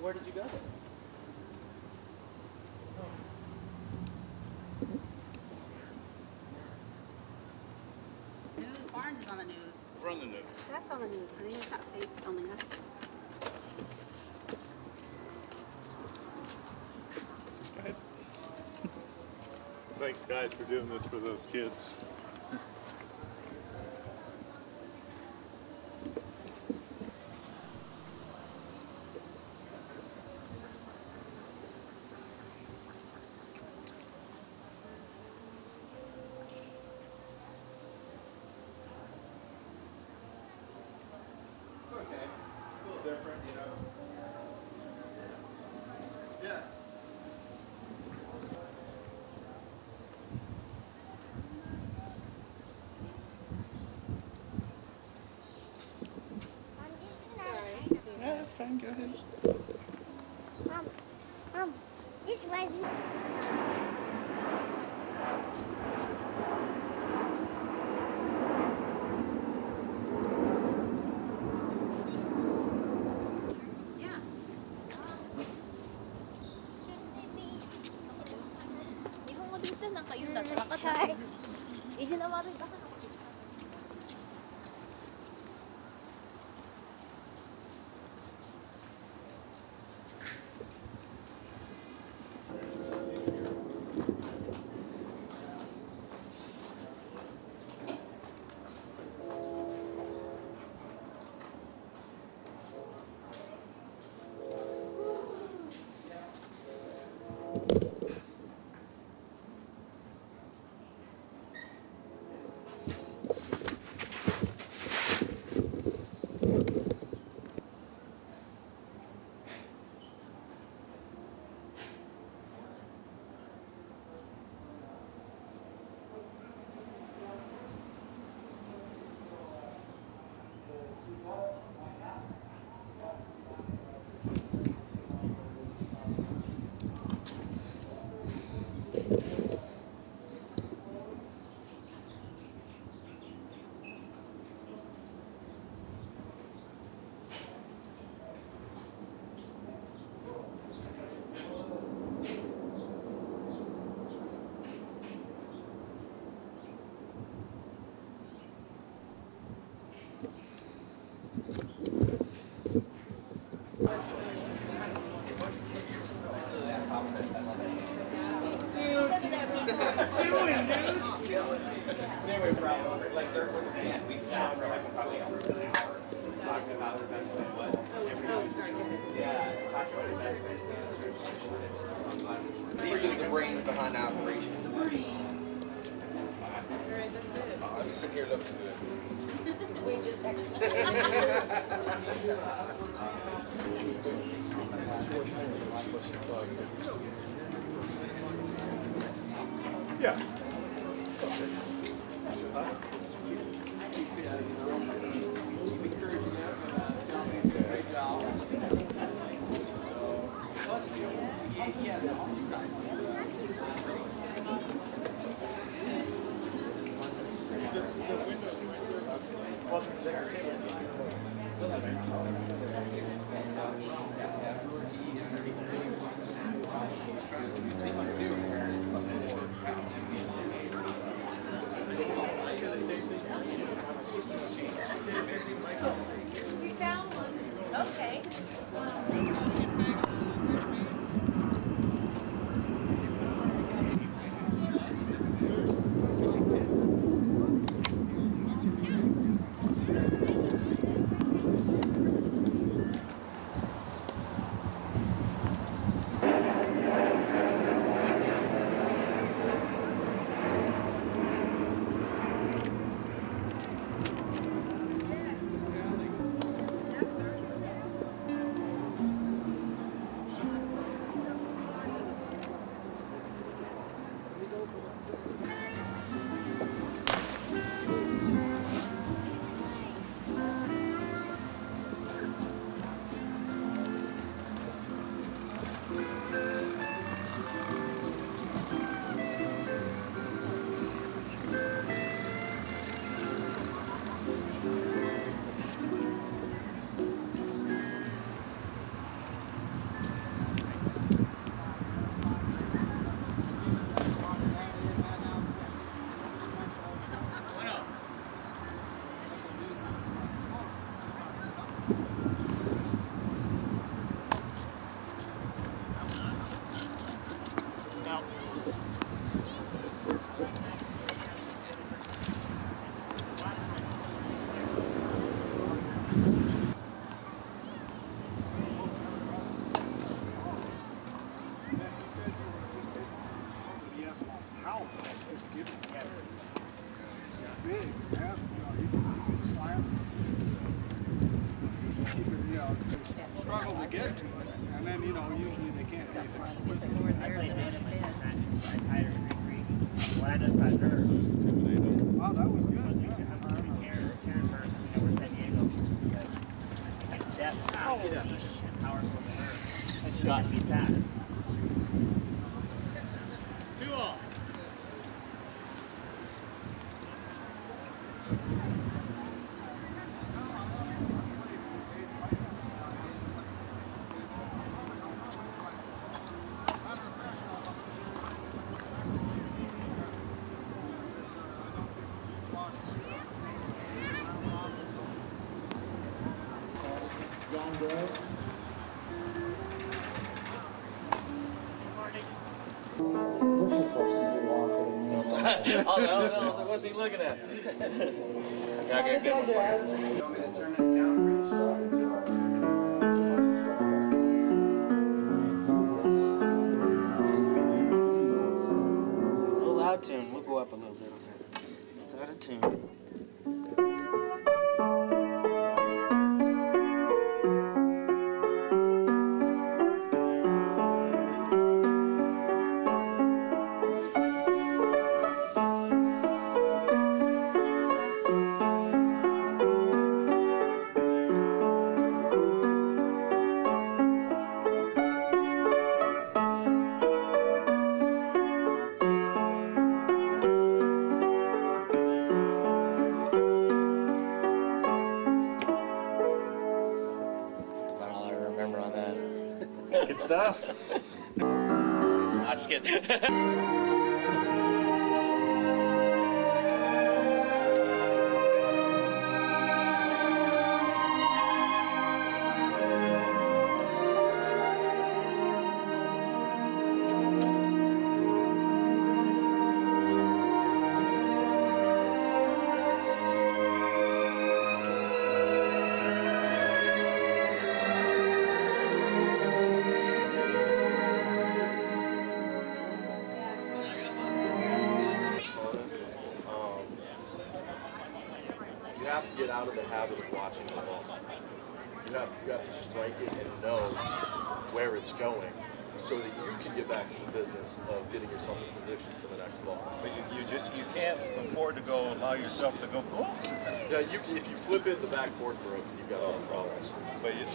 Where did you go there? News. Orange is on the news. We're on the news. That's on the news, honey. It's not fake filming us. Go ahead. Thanks, guys, for doing this for those kids. Yeah, that's fine. Go ahead. This wasn't. These are the brains behind the operation. Brains. Alright, that's it. I'm just sitting here looking good. We just executed. Yeah. Okay. Yeah, you can slam. Keep it, struggle to get to it, and then usually they can't do that. More there than in his head. When I just got hurt, Wow, that was good. Karen versus San Diego. Jeff, powerful to her. And shot, she's fast. 2-all. Oh, what's he looking at? Okay, good one. You want me to turn this down for A little out of tune. We'll go up a little bit on that. It's out of tune. Good stuff. I'm just kidding. You have to get out of the habit of watching the ball. You have to strike it and know where it's going so that you can get back to the business of getting yourself in position for the next ball. But you can't afford to allow yourself to go. Yeah, if you flip it in the back fork broken, you've got other problems. But it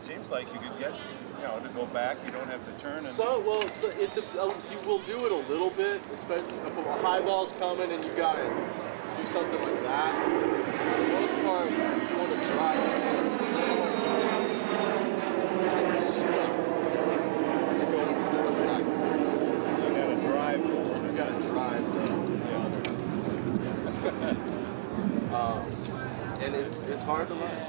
seems like you could get to go back. You don't have to turn. And You will do it a little bit, especially if a high ball's coming and you got to do something like that. For the most part, you want to drive it. Going forward back. You got to drive forward. You got to drive and it's hard to learn.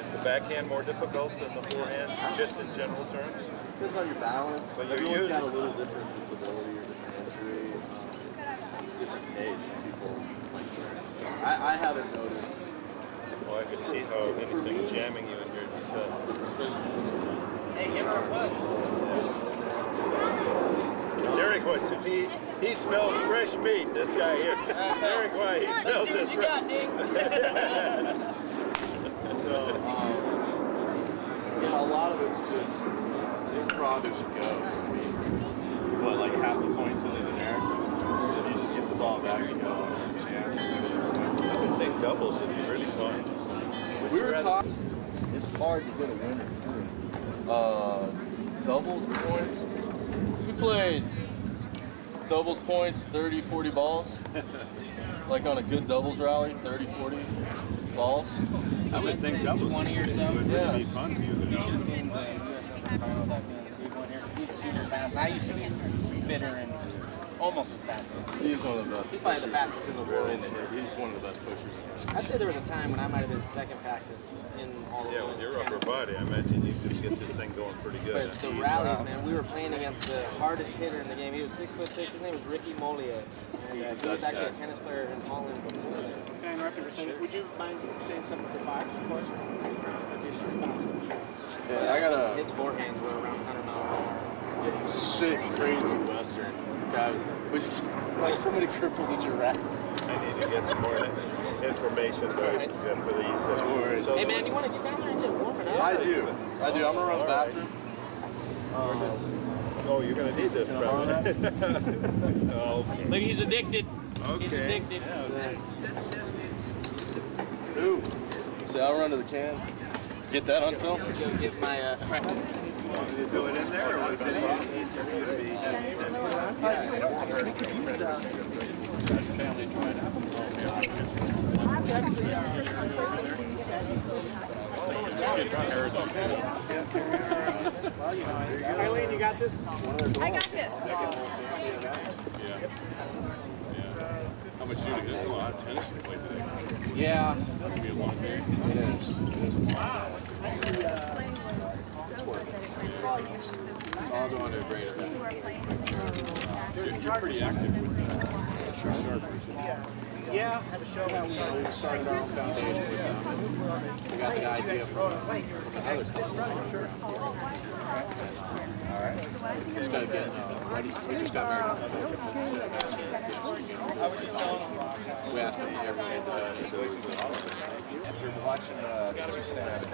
Is the backhand more difficult than the forehand, just in general terms? Depends on your balance. But Everyone's got a little different disability or different injury, different taste. People like I haven't noticed. Well, I could see how anything jamming you in here would be tough. Hey, give her a push. Derek, he smells fresh meat, this guy here. Derek, why he smells this fresh. Let's see what you got, Nick. So, a lot of it's just improv as you go. I mean, what, like half the points in the air? So you just get the ball back and go on a chance. I would think doubles would be really fun. We were talking, it's hard to get a winner through. Doubles points. We played doubles points, 30, 40 balls. Like on a good doubles rally, 30, 40 balls. I would think doubles 20 or so. would really be fun for you. You should have seen the US Open final that Steve went here. Steve's super fast. I used to be fitter and almost as fast as Steve. Steve's one of the best. He's probably the fastest in the world. He's one of the best pushers. I'd say there was a time when I might have been second fastest in all of Yeah, with your upper body, I imagine you could get this thing going pretty good. But the rallies, man, we were playing against the hardest hitter in the game. He was 6'6". His name was Ricky Molier. And he was actually a tennis player in Holland. Can I interrupt you for a second? Would you mind saying something for Fox, of course? Yeah, I gotta. His forehands were around 100 miles an hour. sick, crazy Western. Guy was just like somebody crippled a giraffe. I need to get some more information about for these tours. Hey man, you want to get down there and get warm it up? I do. I'm gonna run the bathroom. Oh, you're gonna need this, probably. Oh, Look, he's addicted. okay. He's addicted. Ooh. So I'll run to the can. Get that on film. Go get my You do it in there, or was it easy for you to be? Eileen, you got this? I got this. How much shooting? That's a lot of tennis you played today. Yeah. It's gonna be a long day. It is. I'll go on to a great event. You're pretty active with Sharp. Yeah. We started our own foundation with them. We got the idea from another company. Just gotta get ready. We just got married. We asked them everything. After watching two stand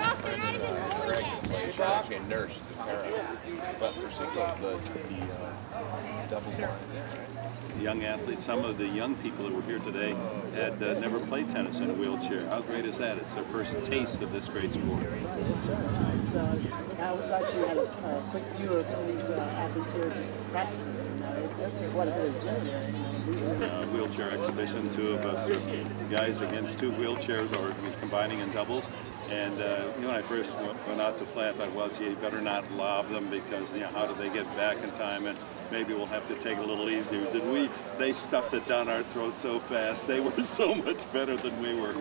Greg play, she actually nursed the para. But for singles, the doubles line. Young athletes, some of the young people that were here today had never played tennis in a wheelchair. How great is that? It's their first taste of this great sport. I was actually had a quick view of some of these athletes here just practicing. That's quite a bit of gym there. Wheelchair exhibition, two of us guys against two wheelchairs or combining in doubles. And when I first went out to play, I thought, well, gee, you better not lob them because how do they get back in time? And maybe we'll have to take it a little easier. They stuffed it down our throats so fast. They were so much better than we were.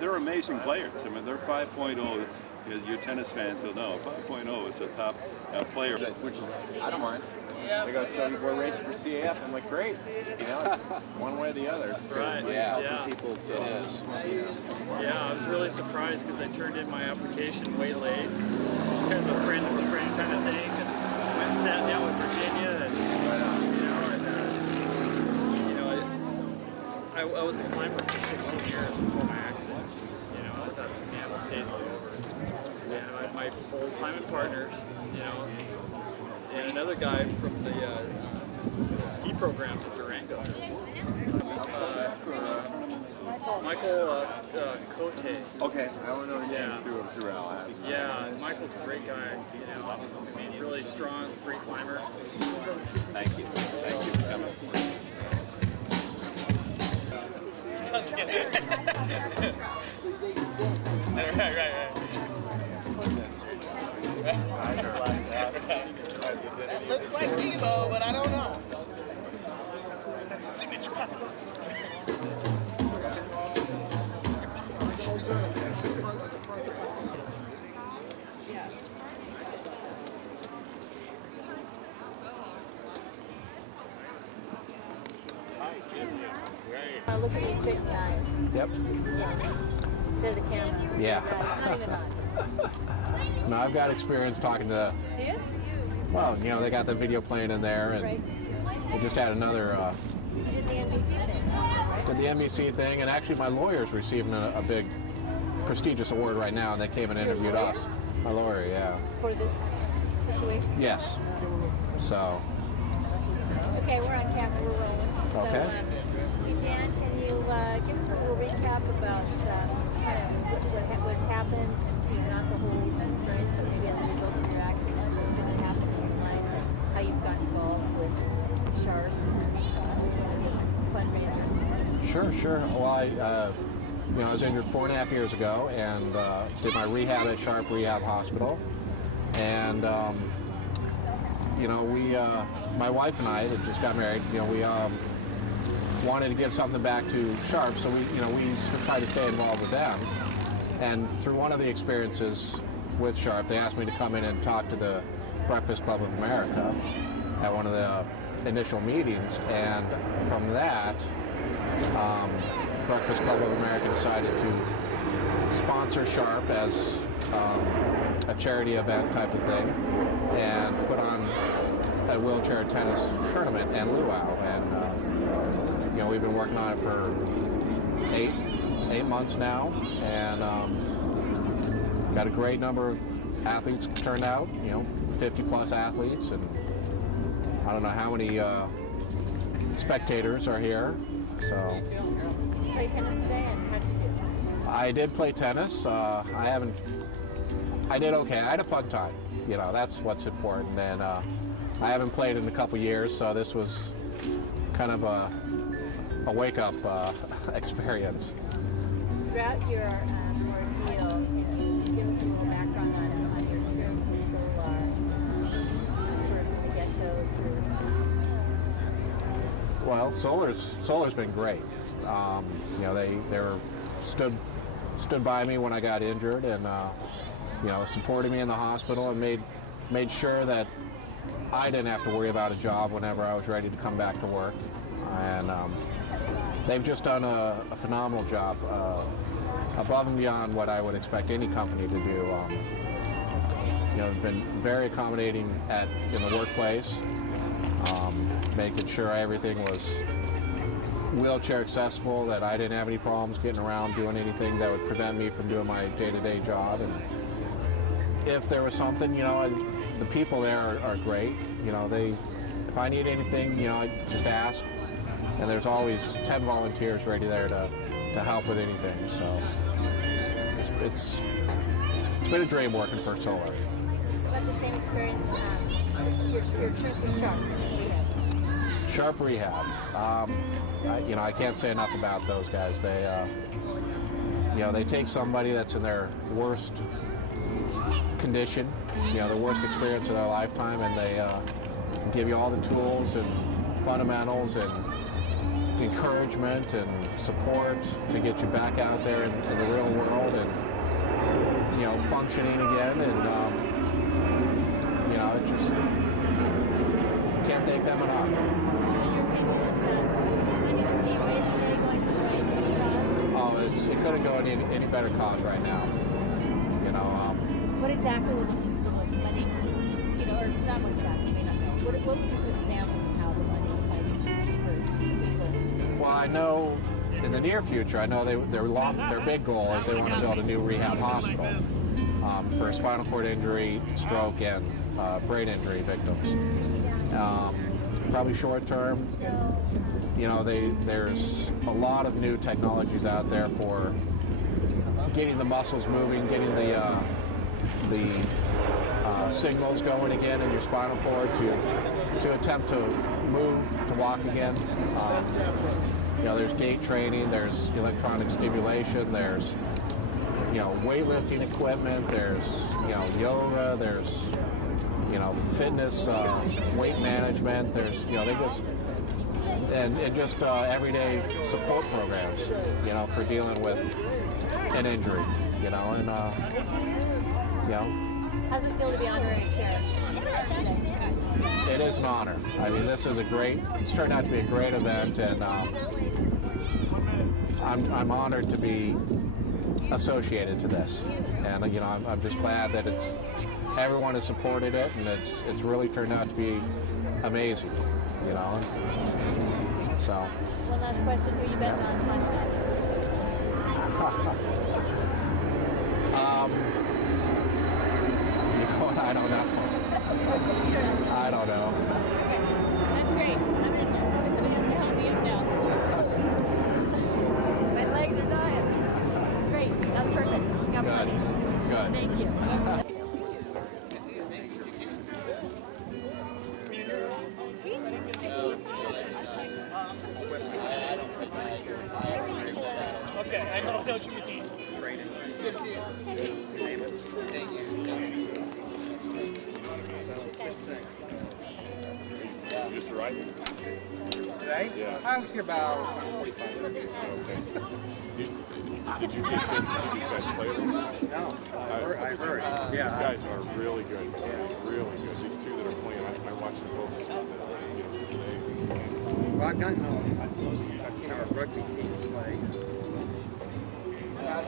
They're amazing players. I mean, they're 5.0. Your tennis fans will know 5.0 is a top player. Which is, I don't mind. Yeah. They go, so we're racing for CAF. I'm like, great. It's one way or the other. Right. Yeah. Yeah. People to, Yeah, I was really surprised because I turned in my application way late. It's kind of a friend of a friend kind of thing. And went and sat down with Virginia, and I was a climber for 16 years before my accident. I thought, man, this days are over. And my old climbing partners, and another guy from the ski program at Durango. Michael Cote. Okay, I don't know his name through Al. Yeah, Michael's a great guy, really strong, free climber. Thank you. Thank you for coming. I'm just kidding. Right. It looks like Evo, but I don't know. That's a signature puppy. Look at me straight in the eyes. Yep. Yeah. Instead of the camera. Yeah. Not even on. No, I've got experience talking to, Do you? well, they got the video playing in there, and Right. we just had another, You did the NBC thing, right? did the NBC thing, and actually my lawyer's receiving a big prestigious award right now, and they came and interviewed us. My lawyer, yeah. For this situation? Yes. So, Okay, we're on camera, we're rolling. Okay. So, hey Dan, can you give us a little recap about what's happened? Not the whole experience, but maybe as a result of your accident, what's really happened in your life, and how you've got involved with Sharp and this fundraiser. sure. Well, I was injured 4.5 years ago, and did my rehab at Sharp Rehab Hospital, and my wife and I that just got married, we wanted to give something back to Sharp, so we try to stay involved with them. And through one of the experiences with Sharp, they asked me to come in and talk to the Breakfast Club of America at one of the initial meetings, and from that, Breakfast Club of America decided to sponsor Sharp as a charity event type of thing, and put on a wheelchair tennis tournament and luau, and you know, we've been working on it for eight months now, and got a great number of athletes turned out. You know, 50 plus athletes, and I don't know how many spectators are here. So. Did you play tennis today, and how did you do? I did play tennis. I did okay. I had a fun time. You know, that's what's important. And I haven't played in a couple years, so this was kind of a wake-up experience. Throughout your ordeal, can you give us a little background on your experience with Solar, sort of from the get-go through? Well, Solar's been great. You know, they stood by me when I got injured, and you know, supported me in the hospital, and made sure that I didn't have to worry about a job whenever I was ready to come back to work. And they've just done a phenomenal job, above and beyond what I would expect any company to do. You know, they've been very accommodating in the workplace, making sure everything was wheelchair accessible, that I didn't have any problems getting around, doing anything that would prevent me from doing my day-to-day job. And if there was something, you know, the people there are great. You know, if I need anything, you know, I just ask, and there's always 10 volunteers ready there to help with anything. So it's been a dream working for Solar. About the same experience, your experience with Sharp Rehab. Sharp Rehab. You know, I can't say enough about those guys. They, you know, they take somebody that's in their worst condition, you know, the worst experience of their lifetime, and they give you all the tools and fundamentals and encouragement and support to get you back out there in the real world and, you know, functioning again. And, you know, it just can't thank them enough. Oh, it couldn't go any better cause right now. You know. What exactly would the money, you know, or not what exactly, you may not know. What would be some examples of how the money might be used for people? Well, I know in the near future, I know their big goal is they want to build a new rehab hospital for spinal cord injury, stroke, and brain injury victims. Probably short term, you know, there's a lot of new technologies out there for getting the muscles moving, getting the signals going again in your spinal cord to attempt to move, to walk again. You know, there's gait training, there's electronic stimulation, there's, you know, weightlifting equipment, there's, you know, yoga, there's, you know, fitness, weight management, there's, you know, they just, and just everyday support programs, you know, for dealing with an injury, you know, and, you know. How does it feel to be honoring a chair? It is an honor. I mean, this is it's turned out to be a great event, and I'm honored to be associated to this. And, you know, I'm just glad that everyone has supported it, and it's really turned out to be amazing, you know. So. One last question: who are you betting on final match? You know what? I don't know. I don't know. Okay, that's great. I'm gonna know because somebody has to help me know. My legs are dying. Great, that's perfect. Got plenty. Good. Thank you. Okay, I know Coach Eugene. Good to see you. Thank you. Just arrived? Today? Yeah. I was here about 45 minutes. Okay. Did you get a chance to see these guys play them? No, I heard. Yeah. These guys are really good. Really good. These two that are playing, I watched them both today. Well, I've gotten a rugby team to play. Yeah, I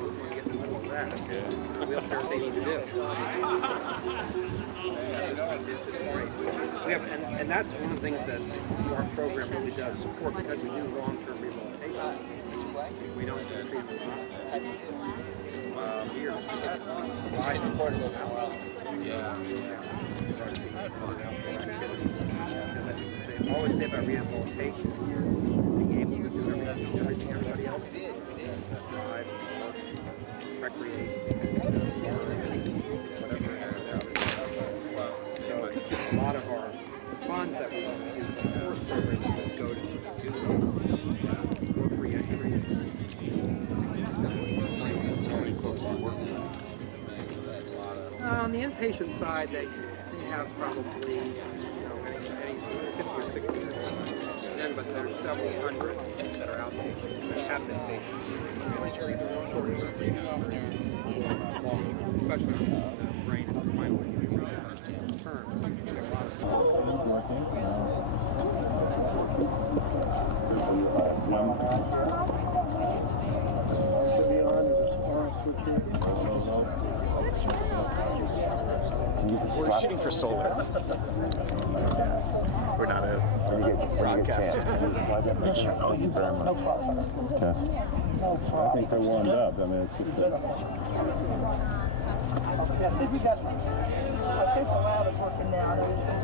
was going to get in the middle of that. Yeah. Wheelchair thing to do. It's great. And that's one of the things that our program really does support, because we do long-term rehabilitation. We don't just treat them once a year. Provide them they always say about rehabilitation is being able to do everything everybody else does. Drive, work, recreate, whatever. So a lot of our funds that we use support programs that go to do work re-entry. On the inpatient side, they have probably, any 50 or 60 then, but there's several hundred that are outpatients that have been patients, especially on the brain and spinal terms. We're shooting for solar. We're not a broadcaster. Thank you very much. Yes. I think they're warmed up. I mean,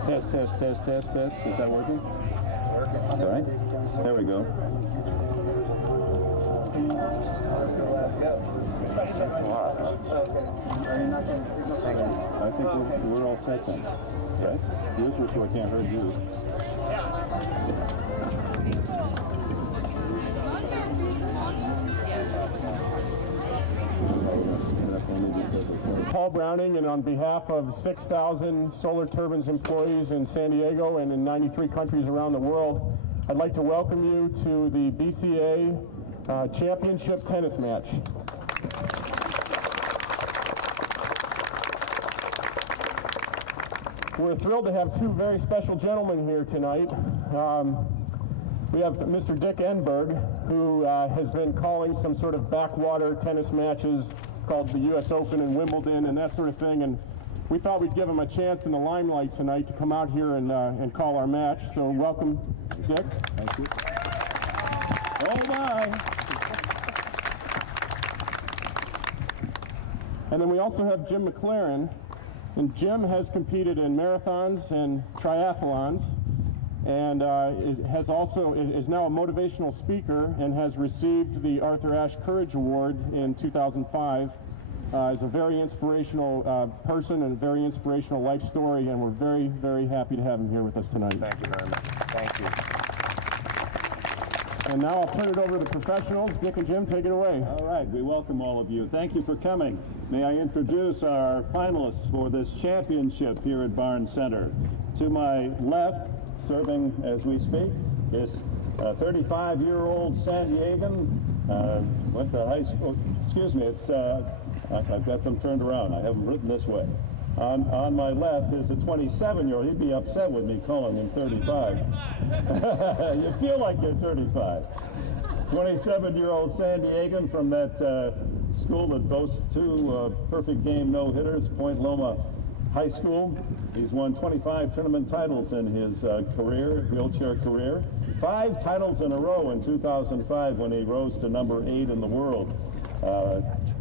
it's just Test. Is that working? All right. There we go. Thanks a lot. I think we're all set then. Right? Yours was so I can't hurt you. Paul Browning, and on behalf of 6,000 Solar Turbines employees in San Diego and in 93 countries around the world, I'd like to welcome you to the BCA Championship Tennis Match. We're thrilled to have two very special gentlemen here tonight. We have Mr. Dick Enberg, who has been calling some sort of backwater tennis matches called the U.S. Open and Wimbledon and that sort of thing, and we thought we'd give him a chance in the limelight tonight to come out here and call our match. So welcome, Dick. Thank you. Oh my! And then we also have Jim McLaren, and Jim has competed in marathons and triathlons, and is now a motivational speaker and has received the Arthur Ashe Courage Award in 2005. Is a very inspirational person and a very inspirational life story, and we're very, very happy to have him here with us tonight. Thank you very much. Thank you. And now I'll turn it over to the professionals. Dick and Jim, take it away. All right, we welcome all of you. Thank you for coming. May I introduce our finalists for this championship here at Barnes Center. To my left, serving as we speak, is a 35-year-old San Diegan, went to high school, excuse me, it's, I've got them turned around, I have them written this way. On my left is a 27-year-old, he'd be upset with me calling him 35. You feel like you're 35. 27-year-old San Diegan from that school that boasts two perfect game no-hitters, Point Loma High School. He's won 25 tournament titles in his career, wheelchair career. 5 titles in a row in 2005 when he rose to number 8 in the world.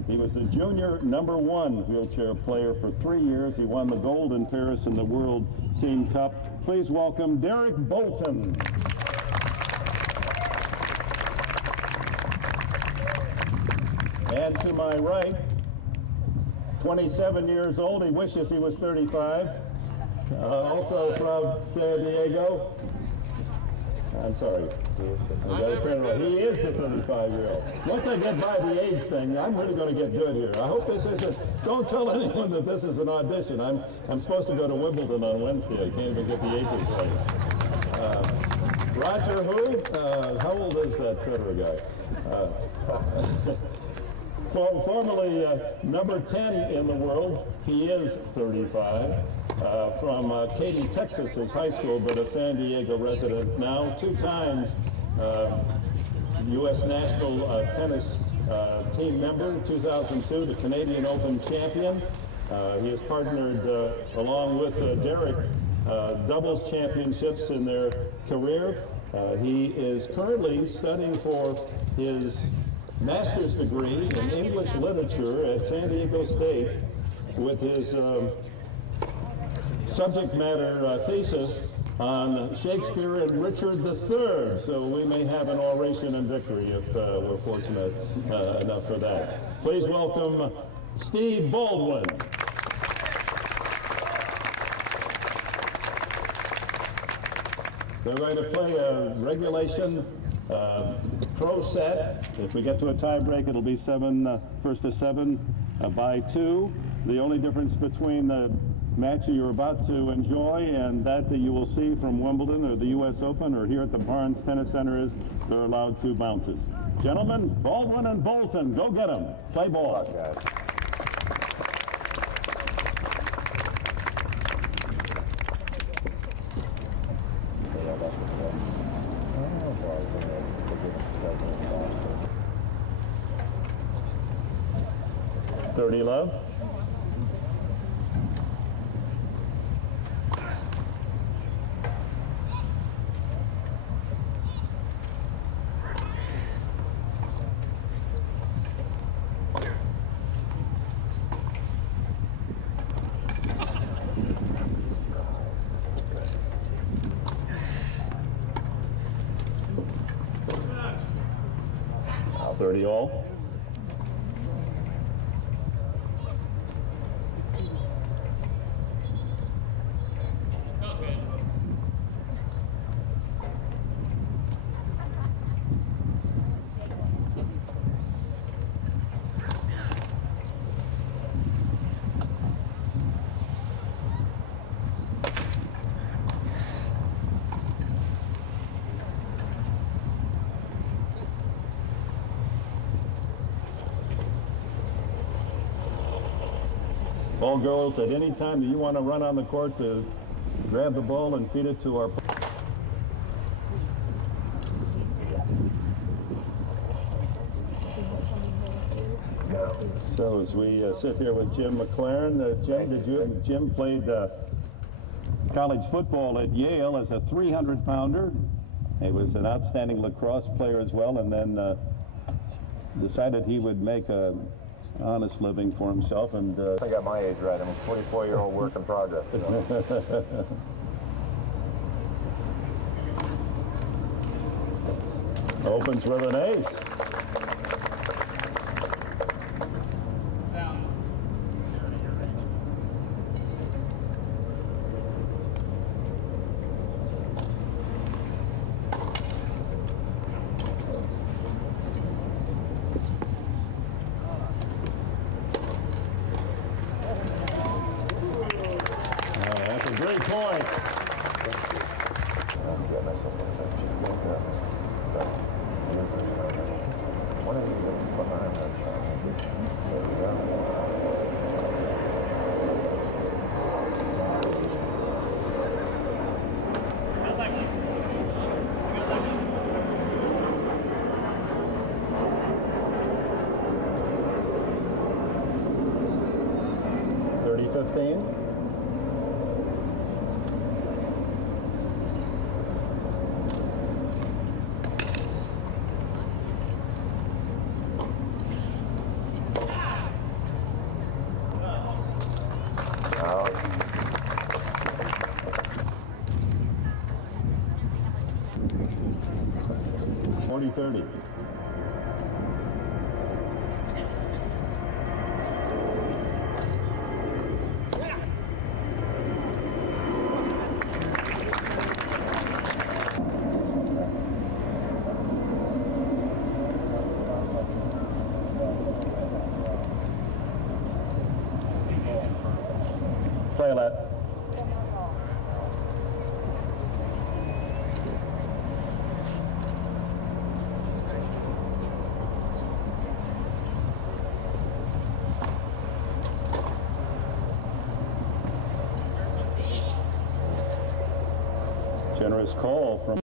He was the junior #1 wheelchair player for 3 years. He won the gold in Paris in the World Team Cup. Please welcome Derek Bolton. And to my right, 27 years old, he wishes he was 35. Also from San Diego. I'm sorry. He is the 35-year-old. Once I get by the age thing, I'm really going to get good here. I hope this isn't, don't tell anyone that this is an audition. I'm supposed to go to Wimbledon on Wednesday. I can't even get the ages right. Roger who? How old is that Federer guy? Formerly number 10 in the world, he is 35. From Katy, Texas, his high school, but a San Diego resident now. 2 times U.S. national tennis team member, 2002, the Canadian Open champion. He has partnered along with Derek doubles championships in their career. He is currently studying for his master's degree in English literature at San Diego State with his subject matter thesis on Shakespeare and Richard III. So we may have an oration in victory if we're fortunate enough for that. Please welcome Steve Baldwin. They're going to play a regulation pro set. If we get to a tie break, it'll be first to 7 by 2. The only difference between the match that you're about to enjoy and that you will see from Wimbledon or the U.S. Open or here at the Barnes Tennis Center is they're allowed 2 bounces. Gentlemen, Baldwin and Bolton, go get them. Play ball. Love. Now 30 all. Ball girls, at any time that you want to run on the court to grab the ball and feed it to our... So as we sit here with Jim McLaren, Jim played college football at Yale as a 300-pounder. He was an outstanding lacrosse player as well, and then decided he would make a honest living for himself. And I got my age right. I'm a 24-year-old work in progress. You know? Opens with an ace. Great point. $30-15. $40-30. Play that. Generous call from